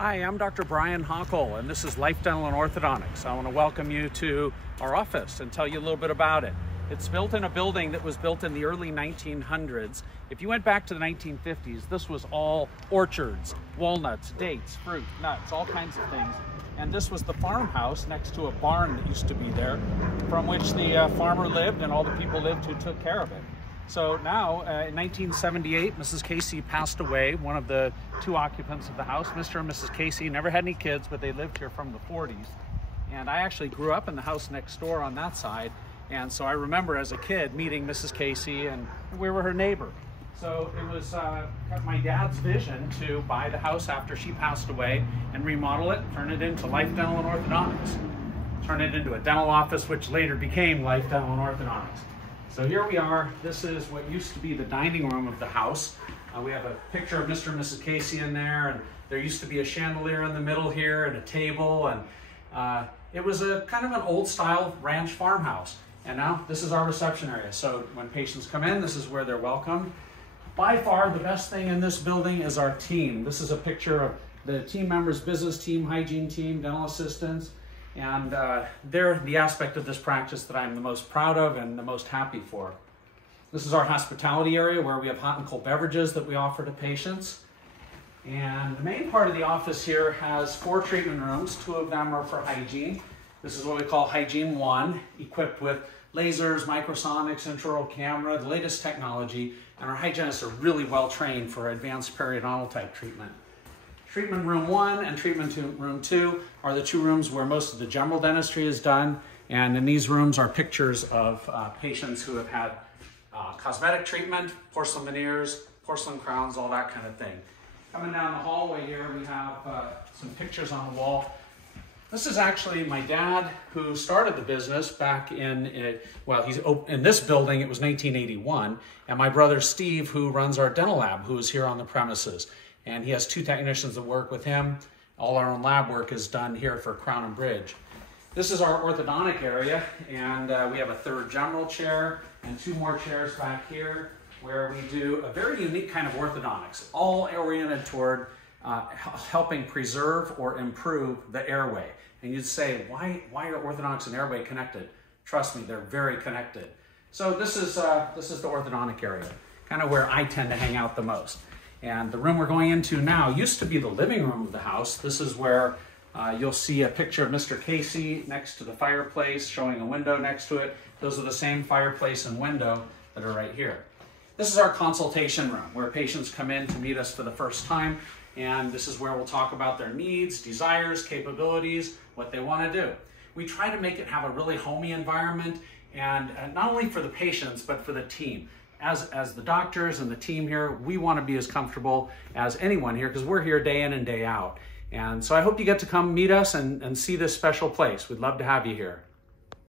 Hi, I'm Dr. Brian Hockel, and this is Life Dental and Orthodontics. I want to welcome you to our office and tell you a little bit about it. It's built in a building that was built in the early 1900s. If you went back to the 1950s, this was all orchards, walnuts, dates, fruit, nuts, all kinds of things. And this was the farmhouse next to a barn that used to be there, from which the farmer lived and all the people lived who took care of it. So now, in 1978, Mrs. Casey passed away, one of the two occupants of the house. Mr. and Mrs. Casey never had any kids, but they lived here from the 40s. And I actually grew up in the house next door on that side. And so I remember as a kid meeting Mrs. Casey, and we were her neighbor. So it was my dad's vision to buy the house after she passed away and remodel it, turn it into Life Dental and Orthodontics. Turn it into a dental office, which later became Life Dental and Orthodontics. So here we are. This is what used to be the dining room of the house. We have a picture of Mr. and Mrs. Casey in there, and there used to be a chandelier in the middle here and a table, and it was a kind of an old style ranch farmhouse. And now this is our reception area. So when patients come in, this is where they're welcomed. By far the best thing in this building is our team. This is a picture of the team members, business team, hygiene team, dental assistants. And they're the aspect of this practice that I'm the most proud of and the most happy for. This is our hospitality area where we have hot and cold beverages that we offer to patients. And the main part of the office here has 4 treatment rooms. 2 of them are for hygiene. This is what we call Hygiene 1, equipped with lasers, microsonics, intraoral camera, the latest technology, and our hygienists are really well trained for advanced periodontal type treatment. Treatment room 1 and treatment room 2 are the 2 rooms where most of the general dentistry is done. And in these rooms are pictures of patients who have had cosmetic treatment, porcelain veneers, porcelain crowns, all that kind of thing. Coming down the hallway here, we have some pictures on the wall. This is actually my dad, who started the business back in, well, he's in this building, it was 1981, and my brother Steve, who runs our dental lab, who is here on the premises. And he has 2 technicians that work with him. All our own lab work is done here for Crown and Bridge. This is our orthodontic area, and we have a 3rd general chair and 2 more chairs back here where we do a very unique kind of orthodontics, all oriented toward helping preserve or improve the airway. And you'd say, why are orthodontics and airway connected? Trust me, they're very connected. So this is the orthodontic area, kind of where I tend to hang out the most. And the room we're going into now used to be the living room of the house. This is where you'll see a picture of Mr. Casey next to the fireplace, showing a window next to it. Those are the same fireplace and window that are right here. This is our consultation room, where patients come in to meet us for the first time. And this is where we'll talk about their needs, desires, capabilities, what they want to do. We try to make it have a really homey environment, and not only for the patients, but for the team. As the doctors and the team here, we want to be as comfortable as anyone here because we're here day in and day out. And so I hope you get to come meet us and see this special place. We'd love to have you here.